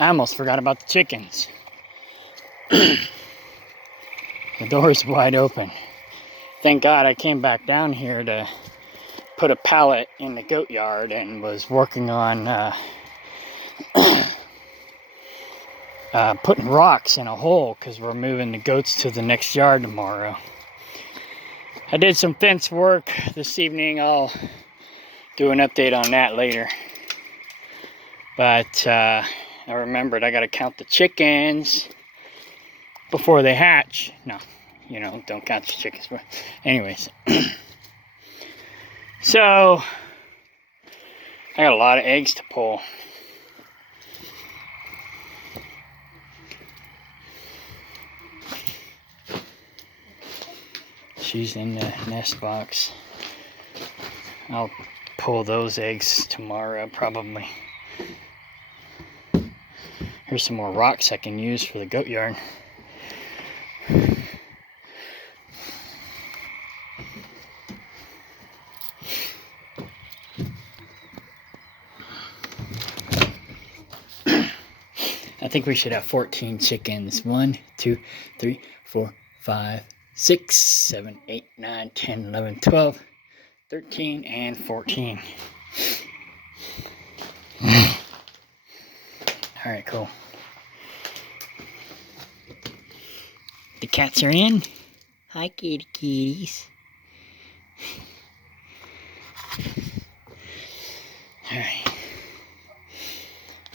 I almost forgot about the chickens. The door's wide open. Thank God I came back down here to put a pallet in the goat yard and was working on putting rocks in a hole because we're moving the goats to the next yard tomorrow. I did some fence work this evening. I'll do an update on that later. But I remembered I gotta count the chickens before they hatch. No, you know, don't count the chickens. But anyways. So, I got a lot of eggs to pull. She's in the nest box. I'll pull those eggs tomorrow, probably. Here's some more rocks I can use for the goat yard. I think we should have 14 chickens. 1, 2, 3, 4, 5, 6, 7, 8, 9, 10, 11, 12, 13, and 14. Alright, cool. The cats are in. Hi, kitty kitties. Alright.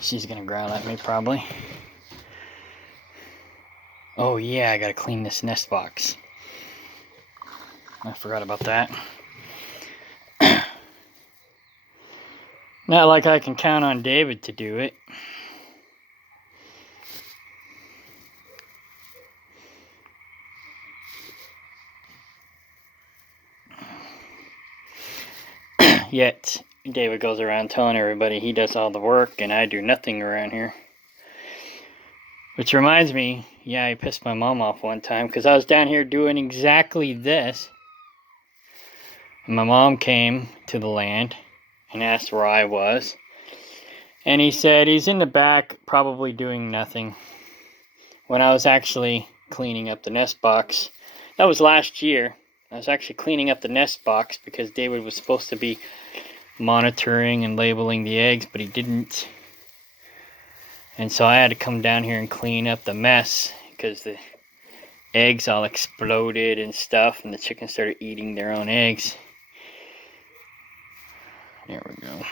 She's gonna growl at me, probably. Oh yeah, I gotta clean this nest box. I forgot about that. Not like I can count on David to do it. Yet, David goes around telling everybody he does all the work and I do nothing around here. Which reminds me, yeah, I pissed my mom off one time because I was down here doing exactly this. And my mom came to the land and asked where I was. And he said he's in the back probably doing nothing. When I was actually cleaning up the nest box. That was last year. I was actually cleaning up the nest box because David was supposed to be monitoring and labeling the eggs, but he didn't. And so I had to come down here and clean up the mess because the eggs all exploded and stuff, and the chickens started eating their own eggs. There we go.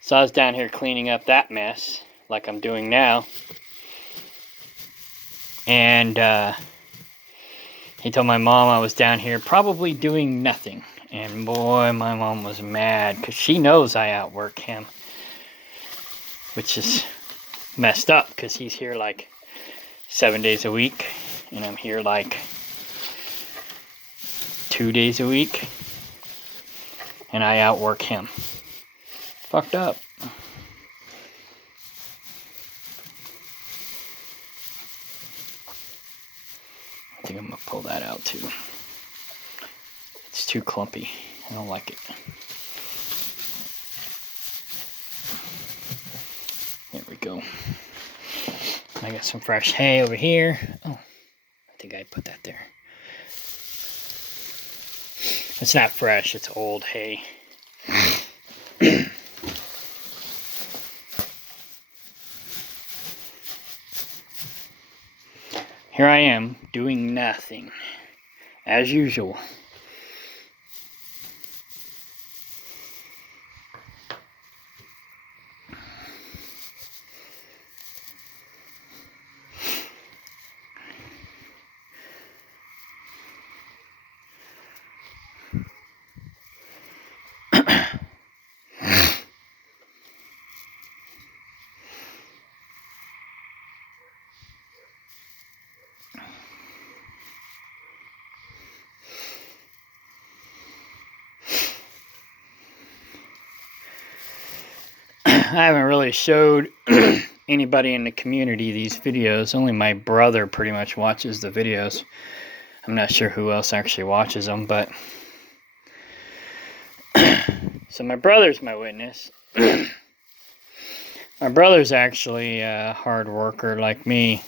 So I was down here cleaning up that mess, like I'm doing now. And he told my mom I was down here probably doing nothing. And boy, my mom was mad because she knows I outwork him. Which is messed up because he's here like 7 days a week. And I'm here like 2 days a week. And I outwork him. Fucked up. I think I'm gonna pull that out too. It's too clumpy. I don't like it. There we go. I got some fresh hay over here. Oh, I think I put that there. It's not fresh, it's old hay. Here I am, doing nothing, as usual. I haven't really showed anybody in the community these videos. Only my brother pretty much watches the videos. I'm not sure who else actually watches them, but So my brother's my witness. My brother's actually a hard worker like me.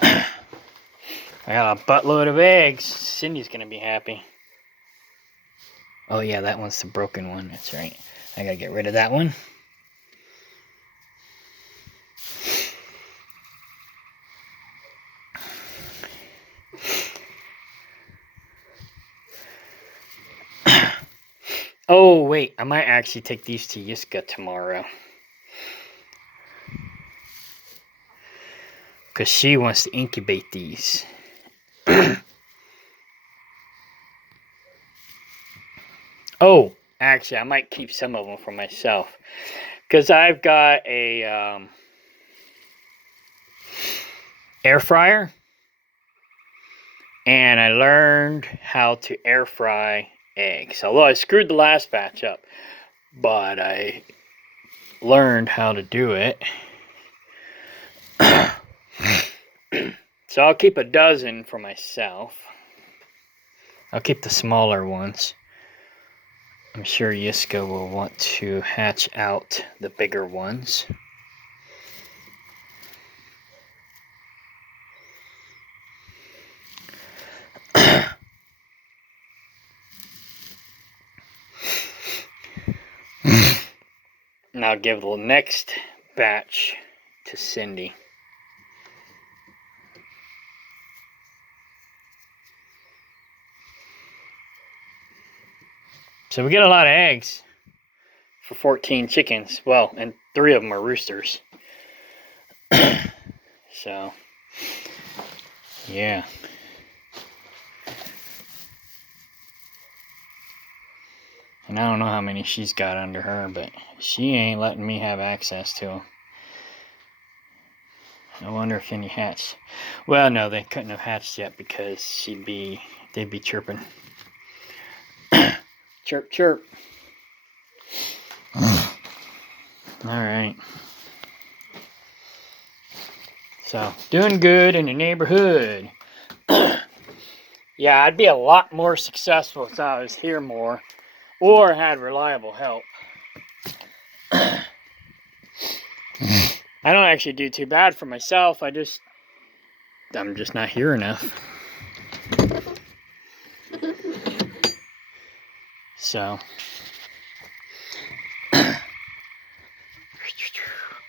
I got a buttload of eggs. Cindy's gonna be happy. Oh yeah, that one's the broken one. That's right. I gotta get rid of that one. Oh wait, I might actually take these to Yiska tomorrow. Because she wants to incubate these. Oh, actually, I might keep some of them for myself. Because I've got a air fryer. And I learned how to air fry eggs. Although I screwed the last batch up. But I learned how to do it. So I'll keep a dozen for myself. I'll keep the smaller ones. I'm sure Yiska will want to hatch out the bigger ones. And I'll give the next batch to Cindy. So we get a lot of eggs for 14 chickens. Well, and 3 of them are roosters. So, yeah. And I don't know how many she's got under her, but she ain't letting me have access to them. I wonder if any hatched. Well, no, they couldn't have hatched yet because they'd be chirping. Chirp, chirp. Alright. So, doing good in the neighborhood. Yeah, I'd be a lot more successful if I was here more. Or had reliable help. I don't actually do too bad for myself. I'm just not here enough. So.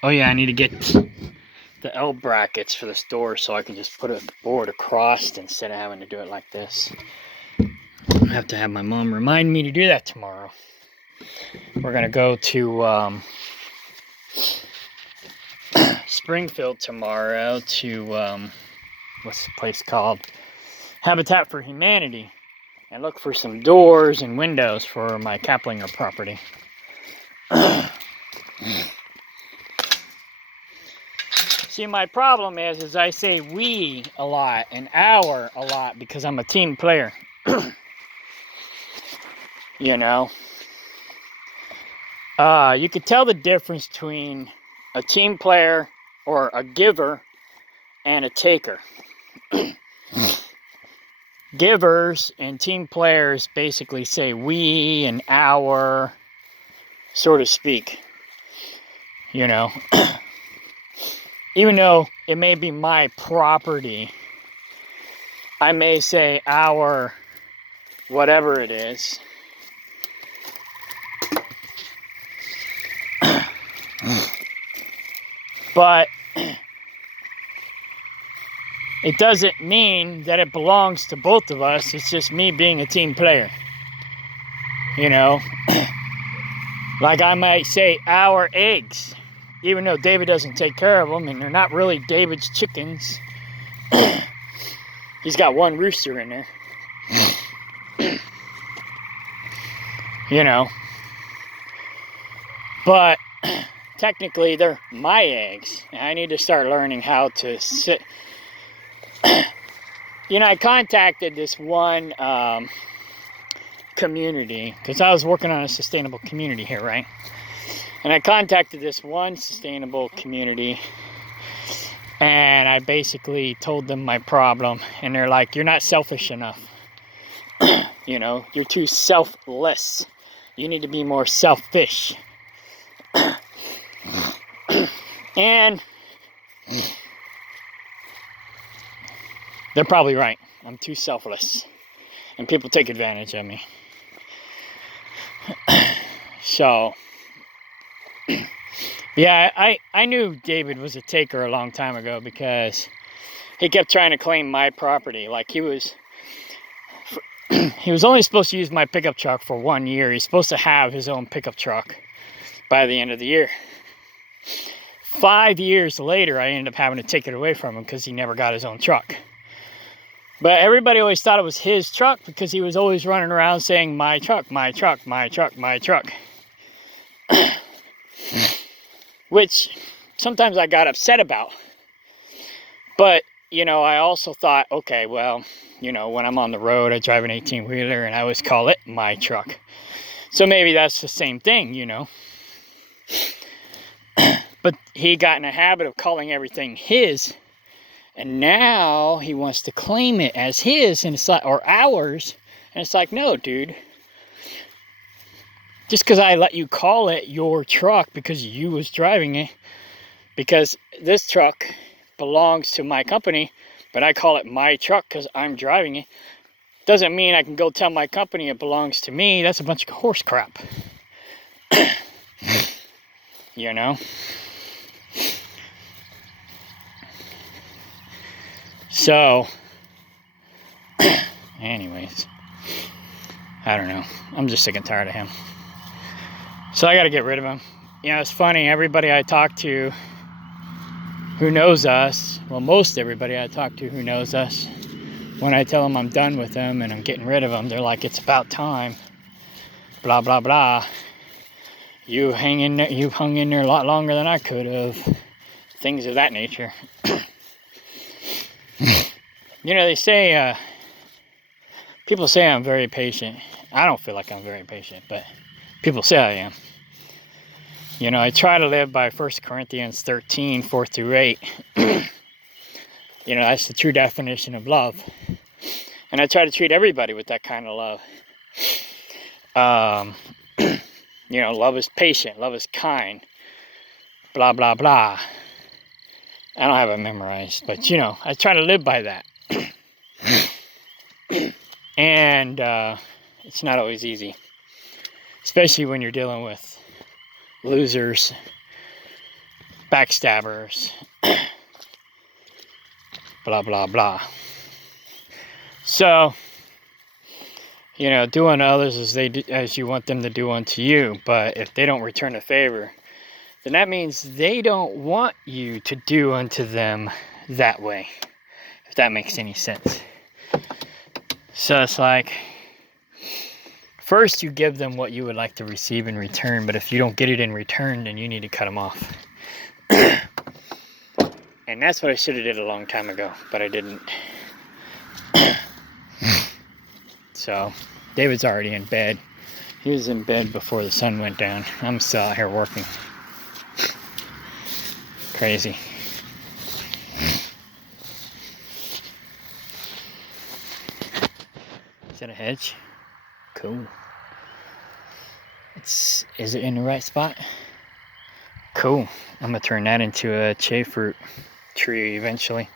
Oh yeah, I need to get the L brackets for this door so I can just put a board across instead of having to do it like this. I have to have my mom remind me to do that tomorrow. We're gonna go to Springfield tomorrow to what's the place called? Habitat for Humanity, and look for some doors and windows for my Kaplinger property. See, my problem is I say we a lot and our a lot because I'm a team player. You know, you could tell the difference between a team player or a giver and a taker. Givers and team players basically say we and our, so to speak. You know, even though it may be my property, I may say our, whatever it is. But it doesn't mean that it belongs to both of us. It's just me being a team player. You know, like I might say our eggs, even though David doesn't take care of them and they're not really David's chickens. He's got one rooster in there. You know, but technically they're my eggs. I need to start learning how to sit. You know, I contacted this one community because I was working on a sustainable community here, right? And I contacted this one sustainable community, And I basically told them my problem, and they're like, you're not selfish enough. You know, you're too selfless. You need to be more selfish. And they're probably right. I'm too selfless. And people take advantage of me. So, yeah, I knew David was a taker a long time ago because he kept trying to claim my property. Like he was only supposed to use my pickup truck for 1 year. He's supposed to have his own pickup truck by the end of the year. 5 years later, I ended up having to take it away from him because he never got his own truck. But everybody always thought it was his truck because he was always running around saying, my truck, my truck, my truck, my truck. Which sometimes I got upset about. But, you know, I also thought, okay, well, you know, when I'm on the road, I drive an 18-wheeler and I always call it my truck. So maybe that's the same thing, you know. But he got in a habit of calling everything his. And now he wants to claim it as his, and it's like, or ours. And it's like, no, dude. Just because I let you call it your truck because you was driving it, because this truck belongs to my company, but I call it my truck because I'm driving it, doesn't mean I can go tell my company it belongs to me. That's a bunch of horse crap. You know? So, anyways, I don't know. I'm just sick and tired of him. So I got to get rid of him. You know, it's funny. Everybody I talk to who knows us, well, most everybody I talk to who knows us, when I tell them I'm done with them and I'm getting rid of them, they're like, it's about time. Blah, blah, blah. You've hung in there a lot longer than I could have. Things of that nature. You know, they say, people say I'm very patient. I don't feel like I'm very patient, but people say I am. You know, I try to live by 1 Corinthians 13, 4 through 8. You know, that's the true definition of love. And I try to treat everybody with that kind of love. You know, love is patient, love is kind, blah, blah, blah. I don't have it memorized, but, you know, I try to live by that. And it's not always easy, especially when you're dealing with losers, backstabbers, blah, blah, blah. So, you know, do unto others as you want them to do unto you. But if they don't return the favor, then that means they don't want you to do unto them that way, if that makes any sense. So it's like, first you give them what you would like to receive in return, but if you don't get it in return, then you need to cut them off. And that's what I should have did a long time ago, but I didn't. So, David's already in bed. He was in bed before the sun went down. I'm still out here working. Crazy. Is that a hedge? Cool. Is it in the right spot? Cool. I'm gonna turn that into a J fruit tree eventually.